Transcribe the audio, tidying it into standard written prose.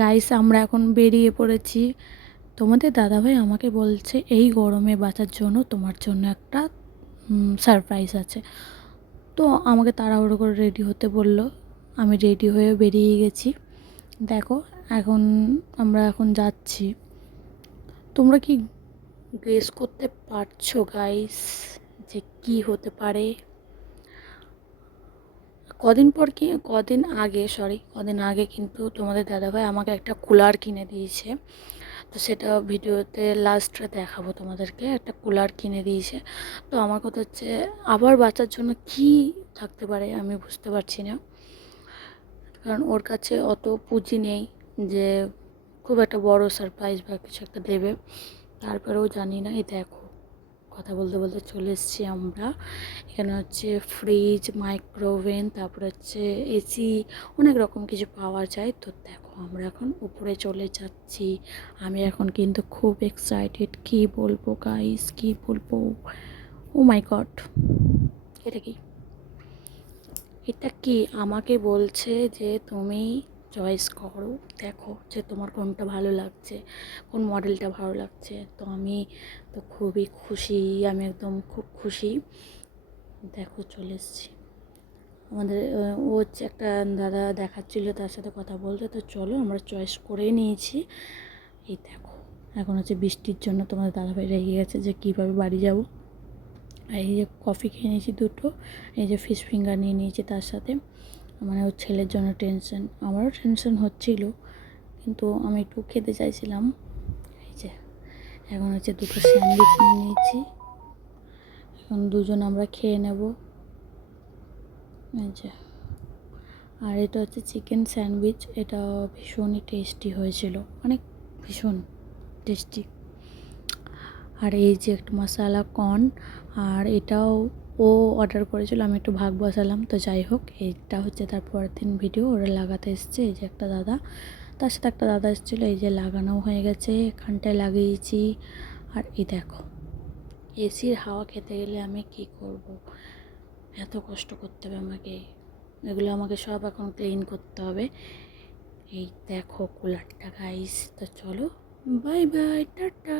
Guys, আমরা এখন বেরিয়ে পড়েছি। তোমাদের দাদাভাই আমাকে বলছে এই গরমে বাঁচার জন্য তোমার জন্য একটা সারপ্রাইজ আছে। তো আমাকে তাড়াহুড়ো করে রেডি হতে বলল। আমি রেডি হয়ে বেরিয়ে গেছি। দেখো, এখন আমরা যাচ্ছি। তোমরা কি গেস করতে পারছো গাইস যে কি হতে পারে? কদিন আগে কিন্তু তোমাদের দাদাভাই আমাকে একটা কুলার কিনে দিয়েছে। তো সেটা ভিডিওতে লাস্টে দেখাবো তোমাদেরকে। একটা কুলার কিনে দিয়েছে। তো আমার কথা হচ্ছে, আবার বাচ্চার জন্য কি থাকতে পারে আমি বুঝতে পারছি না। কারণ ওর কাছে অত পুঁজি নেই যে খুব একটা বড় সারপ্রাইজ বা কিছু একটা দেবে। তারপরেও জানি না। এই দেখো, কথা বলতে বলতে চলে এসেছি আমরা। এখানে হচ্ছে ফ্রিজ, মাইক্রোওভেন, তারপর হচ্ছে এসি, অনেক রকম কিছু পাওয়া যায়। তো দেখো, আমরা এখন উপরে চলে যাচ্ছি। আমি এখন কিন্তু খুব এক্সাইটেড। কি বলবো গাইস, কি বলবো! ও মাই গড! এটা কি? এটা কি আমাকে বলছে যে তুমি চয়েস করো, দেখো যে তোমার কোনটা ভালো লাগছে, কোন মডেলটা ভালো লাগছে। তো আমি তো খুবই খুশি, আমি একদম খুব খুশি। দেখো, চলে এসেছি আমাদের। ও হচ্ছে একটা দাদা দেখাচ্ছিল, তার সাথে কথা বলতে। তো চলো, আমরা চয়েস করে নিয়েছি। এই দেখো, এখন হচ্ছে বৃষ্টির জন্য তোমাদের দাদাভাই রেগে গেছে যে কীভাবে বাড়ি যাব। আর এই যে কফি খেয়ে নিয়েছি দুটো, এই যে ফিশ ফিঙ্গার নিয়ে নিয়েছি তার সাথে। মানে ওর ছেলের জন্য টেনশন, আমারও টেনশন হচ্ছিল, কিন্তু আমি একটু খেতে চাইছিলাম। এই যে এখন হচ্ছে দুটো স্যান্ডউইচ নিয়ে নিয়েছি। এখন দুজন আমরা খেয়ে নেব। এই যে, আর এটা হচ্ছে চিকেন স্যান্ডউইচ। এটা ভীষণই টেস্টি হয়েছিল, অনেক ভীষণ টেস্টি। আর এই যে একটু মশালা কর্ন, আর এটাও ও অর্ডার করেছিল, আমি একটু ভাগ বসালাম। তো যাই হোক, এটা হচ্ছে তার পরের দিন ভিডিও। ওরা লাগাতে এসছে, এই যে একটা দাদা, তার সাথে একটা দাদা এসেছিলো। এই যে লাগানো হয়ে গেছে, এখানটায় লাগিয়েছি। আর এই দেখো, এসির হাওয়া খেতে গেলে আমি কি করব, এত কষ্ট করতে হবে আমাকে। এগুলো আমাকে সব এখন ক্লিন করতে হবে। এই দেখো কুলারটা গাইস। তো চলো, বাই বাই, টাটা।